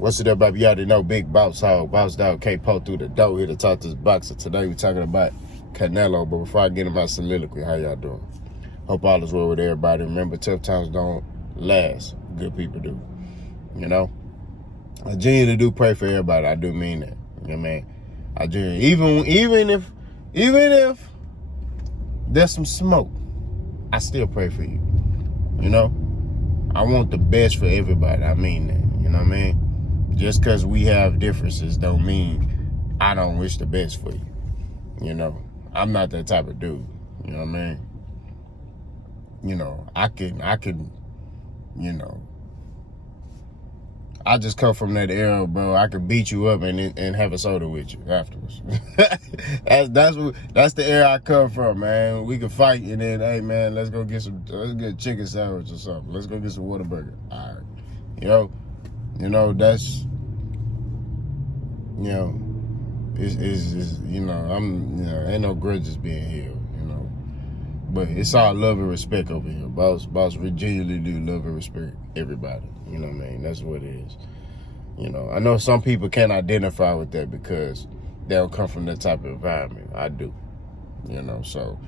What's it up, baby? You already know Big Boss Hog, Boss Dog K-Po through the door here to talk to this boxer. Today we're talking about Canelo, but before I get in my soliloquy, how y'all doing? Hope all is well with everybody. Remember, tough times don't last. Good people do. You know? I genuinely do pray for everybody. I do mean that. You know what I mean? I genuinely, even if there's some smoke, I still pray for you. You know? I want the best for everybody. I mean that. You know what I mean? Just because we have differences don't mean I don't wish the best for you. You know, I'm not that type of dude. You know what I mean? You know, I can, you know, I just come from that era, bro. I could beat you up and have a soda with you afterwards. that's the era I come from, man. We can fight and then, hey, man, let's get a chicken sandwich or something. Let's go get some Whataburger. All right, you know, that's, you know, is you know, ain't no grudges being held, you know. But it's all love and respect over here. Boss, we genuinely do love and respect everybody. You know what I mean? That's what it is. You know, I know some people can't identify with that because they don't come from that type of environment. I do. You know, so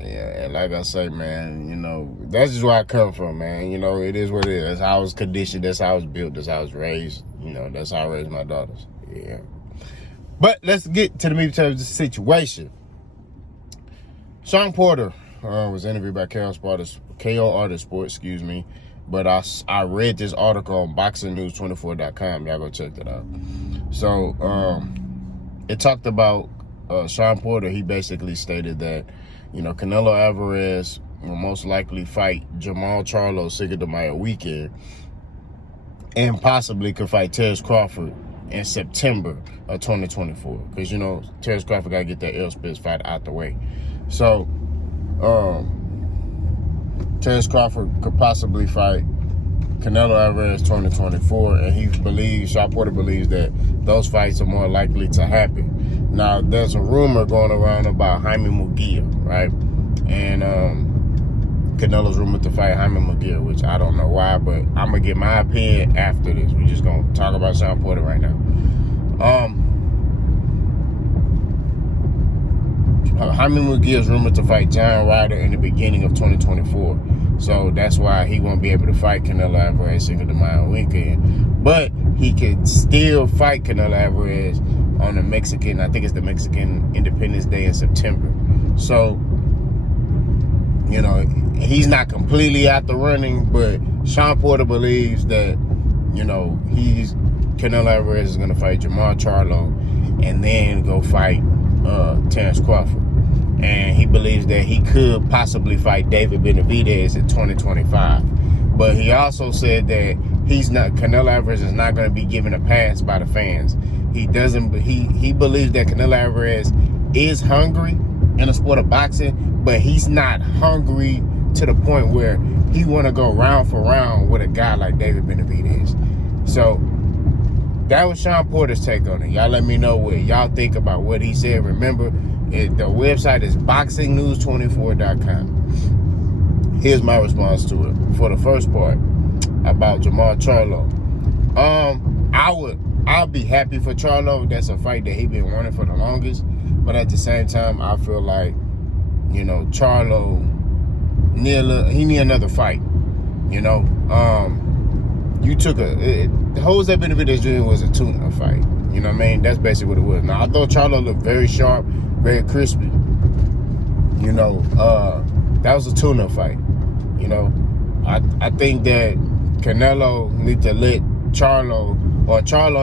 yeah, and like I say, man, you know, that's just where I come from, man. You know, it is what it is. That's how I was conditioned. That's how I was built. That's how I was raised. You know, that's how I raised my daughters. Yeah. But let's get to the meat of the situation. Shawn Porter was interviewed by KO Artist Sports, excuse me. But I read this article on boxingnews24.com. Y'all go check that out. So it talked about Shawn Porter. He basically stated that, you know, Canelo Álvarez will most likely fight Jermall Charlo Cinco de Mayo weekend and possibly could fight Terence Crawford in September of 2024. Because, you know, Terence Crawford got to get that L-Spitz fight out the way. So, Terence Crawford could possibly fight Canelo Álvarez 2024, and Shawn Porter believes that those fights are more likely to happen. Now, there's a rumor going around about Jaime Munguia, right? And Canelo's rumored to fight Jaime Munguia, which I don't know why, but I'm going to get my opinion after this. We're just going to talk about Shawn Porter right now. Jaime Munguia is rumored to fight John Ryder in the beginning of 2024. So that's why he won't be able to fight Canelo Álvarez Cinco de Mayo weekend. But he could still fight Canelo Álvarez on the Mexican, I think it's the Mexican Independence Day in September. So, you know, he's not completely out the running, but Shawn Porter believes that, you know, Canelo Álvarez is going to fight Jermall Charlo and then go fight Terence Crawford. And he believes that he could possibly fight David Benavidez in 2025. But he also said that Canelo Álvarez is not going to be given a pass by the fans. He believes that Canelo Álvarez is hungry in the sport of boxing, but he's not hungry to the point where he want to go round for round with a guy like David Benavidez. So that was Shawn Porter's take on it. Y'all let me know what y'all think about what he said. Remember, the website is boxingnews24.com. Here's my response to it. For the first part about Jermall Charlo, I'll be happy for Charlo. That's a fight that he been wanting for the longest. But at the same time, I feel like, you know, Charlo he need another fight. You know, Jose Benavidez Jr. was a tune-up fight. You know what I mean? That's basically what it was. Now, I thought Charlo looked very sharp, very crispy. You know, that was a tune-up fight. You know, I think that Canelo need to let Charlo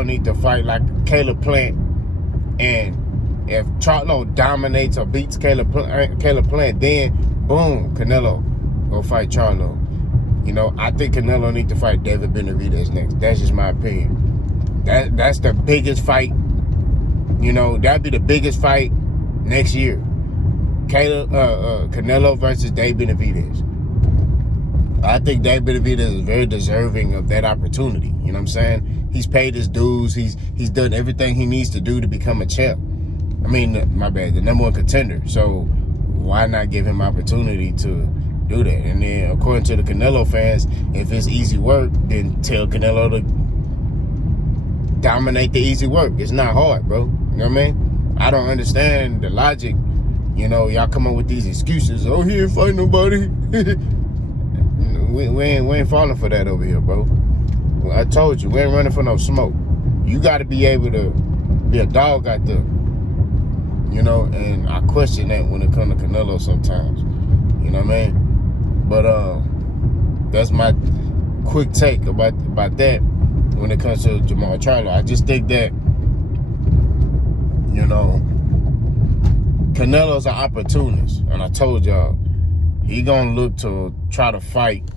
need to fight like Caleb Plant. And if Charlo dominates or beats Caleb Plant, then boom, Canelo go fight Charlo. You know, I think Canelo need to fight David Benavidez next. That's just my opinion. That's the biggest fight. You know, that'd be the biggest fight next year. Canelo versus David Benavidez. I think David Benavidez is very deserving of that opportunity. You know what I'm saying? He's paid his dues. He's done everything he needs to do to become a champ. I mean, my bad, the #1 contender. So why not give him opportunity to do that. And then, according to the Canelo fans, if it's easy work, then tell Canelo to dominate the easy work. It's not hard, bro. You know what I mean? I don't understand the logic. You know, y'all come up with these excuses. Oh, he ain't fight nobody. we ain't falling for that over here, bro. I told you, we ain't running for no smoke. You got to be able to be a dog out there. You know, and I question that when it comes to Canelo sometimes. You know what I mean? But that's my quick take about that when it comes to Jermall Charlo. I just think that, you know, Canelo's an opportunist. And I told y'all, he gonna look to try to fight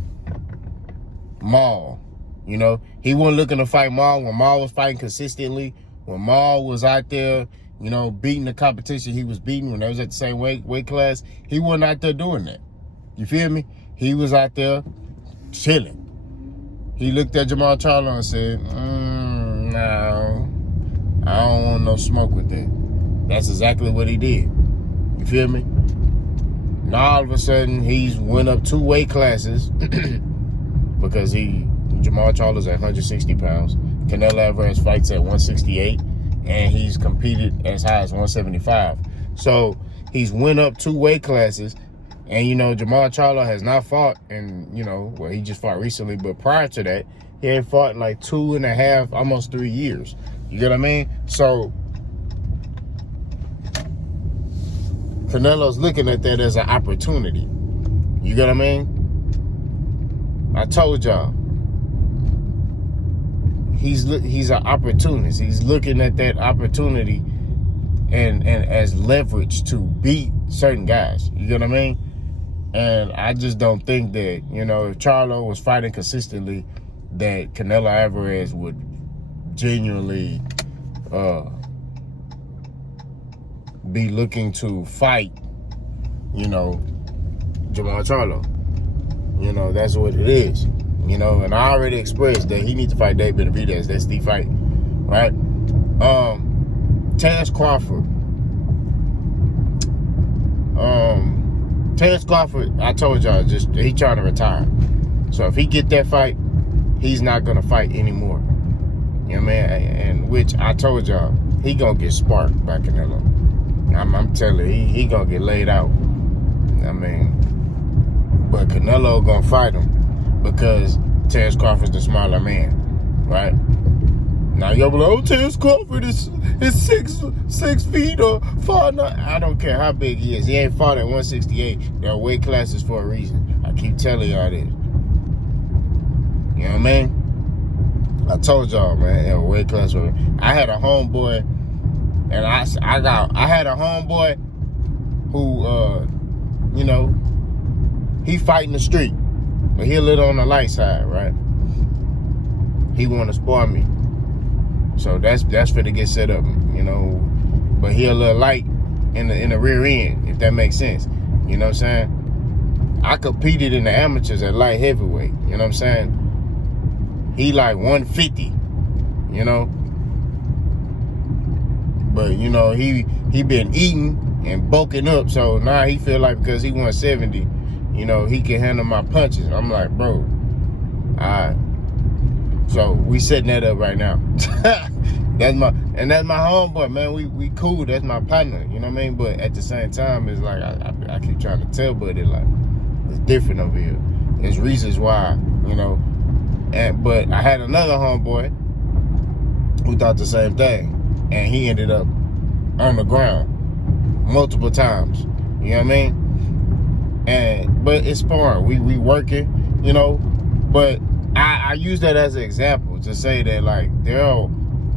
Maul. You know, he wasn't looking to fight Maul when Maul was fighting consistently. When Maul was out there, you know, beating the competition he was beating when they was at the same weight class, he wasn't out there doing that. You feel me? He was out there chilling. He looked at Jermall Charlo and said, no, I don't want no smoke with that. That's exactly what he did. You feel me? Now all of a sudden, he's went up 2 weight classes because Jermall Charlo's at 160 pounds. Canelo Álvarez fights at 168, and he's competed as high as 175. So he's went up 2 weight classes, and you know Jermall Charlo has not fought, and you know, well, he just fought recently, but prior to that, he had fought in like 2.5, almost 3 years. You get what I mean? So Canelo's looking at that as an opportunity. You get what I mean? I told y'all. He's an opportunist. He's looking at that opportunity and as leverage to beat certain guys. You get what I mean? And I just don't think that, you know, if Charlo was fighting consistently, that Canelo Álvarez would genuinely be looking to fight, you know, Jermall Charlo. You know, that's what it is. You know, and I already expressed that he needs to fight Dave Benavidez. That's the fight, right? Terence Crawford. Terence Crawford, I told y'all, just he trying to retire. So if he get that fight, he's not gonna fight anymore. You know what I mean? And which I told y'all, he gonna get sparked by Canelo. I'm telling you, he gonna get laid out. I mean, but Canelo gonna fight him because Terence Crawford's the smaller man, right? Now you'll be like, oh, Terence Crawford is 6 feet or 5'9". I don't care how big he is. He ain't fought at 168. There are weight classes for a reason. I keep telling y'all this. You know what I mean? I told y'all, man, there were weight classes for a reason. I had a homeboy, and I had a homeboy who, you know, he fighting the street, but he a little on the light side, right? He want to spar me. So that's for to get set up, you know. But he a little light in the rear end, if that makes sense. You know what I'm saying? I competed in the amateurs at light heavyweight. You know what I'm saying? He like 150, you know. But you know, he been eating and bulking up, so now he feel like because he 170, you know, he can handle my punches. I'm like, bro, alright. So we setting that up right now. that's my homeboy, man. We cool. That's my partner. You know what I mean? But at the same time, it's like I keep trying to tell Buddy, like, it's different over here. There's reasons why, you know. But I had another homeboy who thought the same thing, and he ended up on the ground multiple times. You know what I mean? But it's sparring. We working, you know. But I use that as an example to say that, like, there are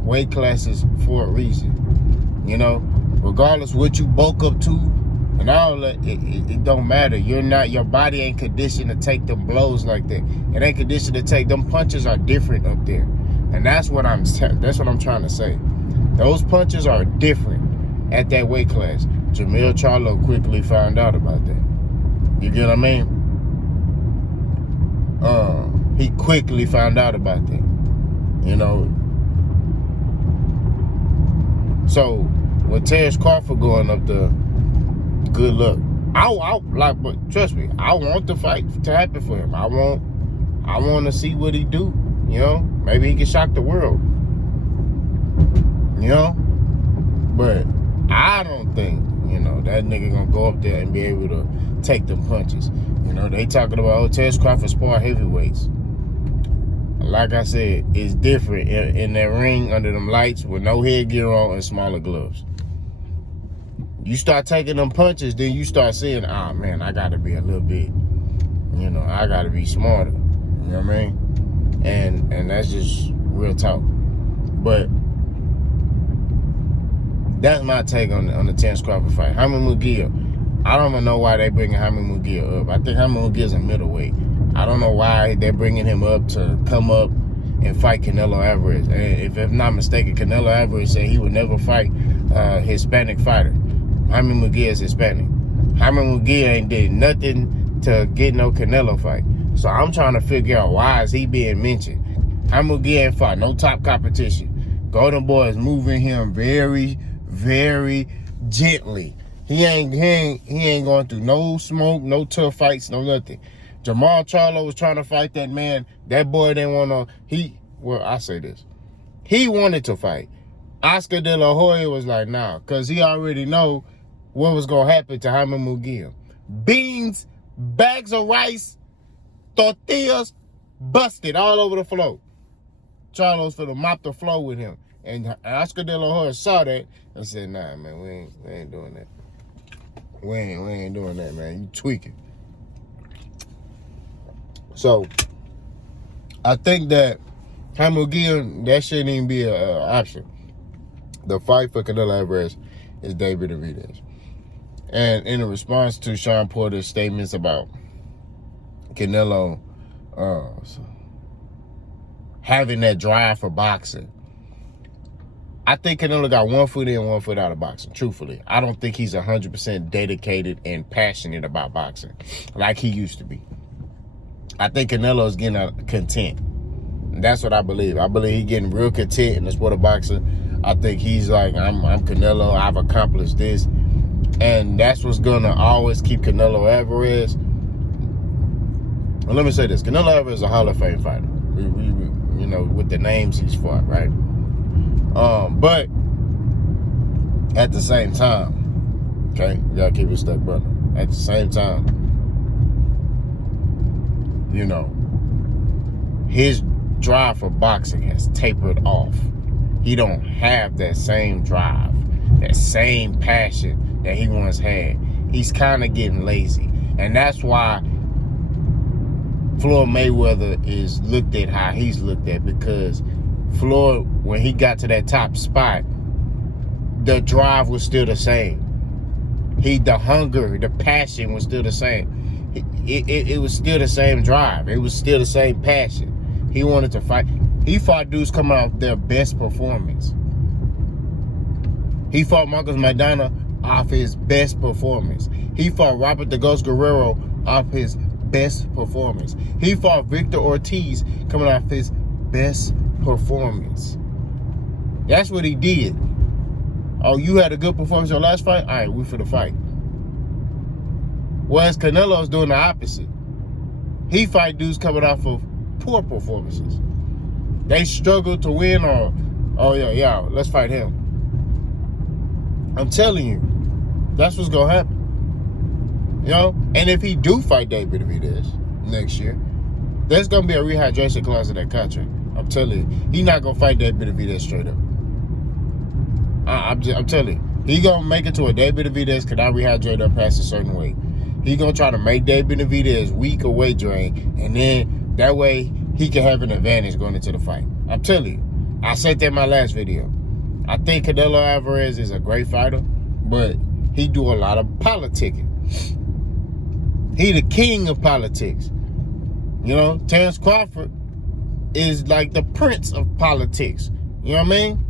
weight classes for a reason, you know, regardless what you bulk up to and all that, it don't matter. Your body ain't conditioned to take them blows like that. It ain't conditioned to take them punches. Are different up there, and that's what I'm trying to say. Those punches are different at that weight class. Jermall Charlo quickly found out about that. You get what I mean? He quickly found out about that, you know. So with Terence Crawford going up there, good luck. but trust me, I want the fight to happen for him. I want to see what he do. You know, maybe he can shock the world. You know, but I don't think, you know, that nigga gonna go up there and be able to take them punches. You know, they talking about, Terence Crawford spar heavyweights. Like I said, it's different in that ring under them lights with no headgear on and smaller gloves. You start taking them punches, then you start seeing, man, I gotta be a little bit, you know, I gotta be smarter. You know what I mean? And that's just real talk. But that's my take on the Terence Crawford fight. Jaime Munguia, I don't even know why they bringing Jaime Munguia up. I think Jaime Munguia's a middleweight. I don't know why they're bringing him up to come up and fight Canelo Álvarez. And if I'm not mistaken, Canelo Álvarez said he would never fight a Hispanic fighter. Jaime Munguia is Hispanic. Jaime Munguia ain't did nothing to get no Canelo fight. So I'm trying to figure out why is he being mentioned. Jaime Munguia ain't fought no top competition. Golden Boy is moving him very, very gently. He ain't going through no smoke, no tough fights, no nothing. Jermall Charlo was trying to fight that man. That boy didn't want to. I say this. He wanted to fight. Oscar De La Hoya was like, nah, because he already know what was going to happen to Jaime Munguia. Beans, bags of rice, tortillas, busted all over the floor. Charlo's finna mop the floor with him. And Oscar De La Hoya saw that and said, nah, man, we ain't doing that. We ain't doing that, man. You tweaking. So, I think that Jaime Munguia, that shouldn't even be an option. The fight for Canelo Álvarez is David Benavidez. And in response to Shawn Porter's statements about Canelo having that drive for boxing, I think Canelo got 1 foot in, 1 foot out of boxing, truthfully. I don't think he's 100% dedicated and passionate about boxing like he used to be. I think Canelo's getting content. That's what I believe. I believe he's getting real content in the sport of boxing. I think he's like, I'm Canelo, I've accomplished this. And that's what's going to always keep Canelo Álvarez. Well, let me say this. Canelo Álvarez is a Hall of Fame fighter. You know, with the names he's fought, right? But at the same time, okay, you gotta keep it stuck, brother. At the same time, you know, his drive for boxing has tapered off. He don't have that same drive, that same passion that he once had. He's kind of getting lazy. And that's why Floyd Mayweather is looked at how he's looked at, because Floyd, when he got to that top spot, the drive was still the same. The hunger, the passion was still the same. It was still the same drive. It was still the same passion. He wanted to fight. He fought dudes coming off their best performance. He fought Marcos Maidana off his best performance. He fought Robert the Ghost Guerrero off his best performance. He fought Victor Ortiz coming off his best performance. That's what he did. Oh, you had a good performance your last fight? All right, we for the fight. Whereas Canelo's doing the opposite. He fight dudes coming off of poor performances. They struggle to win, or, oh yeah, let's fight him. I'm telling you, that's what's gonna happen. You know? And if he do fight David Benavidez next year, there's gonna be a rehydration clause in that contract. I'm telling you, he's not gonna fight David Benavidez straight up. I'm telling you, he gonna make it to a David Benavidez cannot rehydrate up past a certain weight. He gonna try to make David Benavidez weak or weight drain, and then that way he can have an advantage going into the fight. I'm telling you, I said that in my last video. I think Canelo Álvarez is a great fighter, but he do a lot of politicking. He the king of politics. You know, Terence Crawford is like the prince of politics. You know what I mean?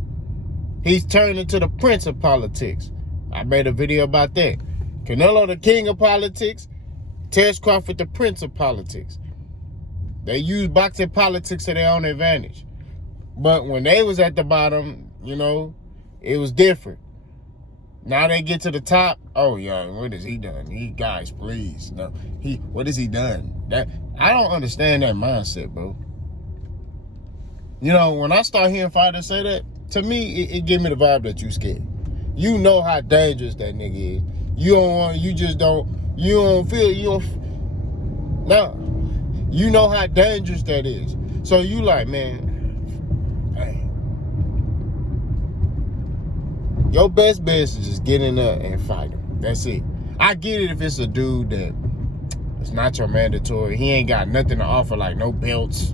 He's turned into the prince of politics. I made a video about that. Canelo the king of politics, Terence Crawford the prince of politics. They use boxing politics to their own advantage. But when they was at the bottom, you know, it was different. Now they get to the top. Oh, yo, what has he done? Guys, please, no. What has he done? I don't understand that mindset, bro. You know, when I start hearing fighters say that, to me, it give me the vibe that you scared. You know how dangerous that nigga is. You know how dangerous that is. So you like, man, dang. Your best bet is just get in there and fight him. That's it. I get it if it's a dude that it's not your mandatory. He ain't got nothing to offer, like no belts.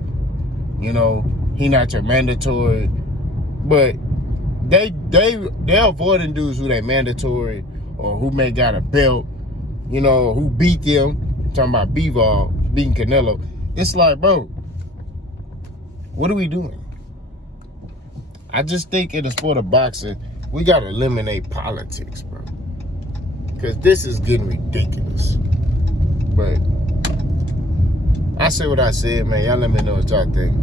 You know, he not your mandatory. But they're avoiding dudes who they mandatory or who may got a belt, you know, who beat them. I'm talking about B-Ball beating Canelo. It's like, bro, what are we doing? I just think in the sport of boxing, we got to eliminate politics, bro. Because this is getting ridiculous. But I say what I said, man. Y'all let me know what y'all think.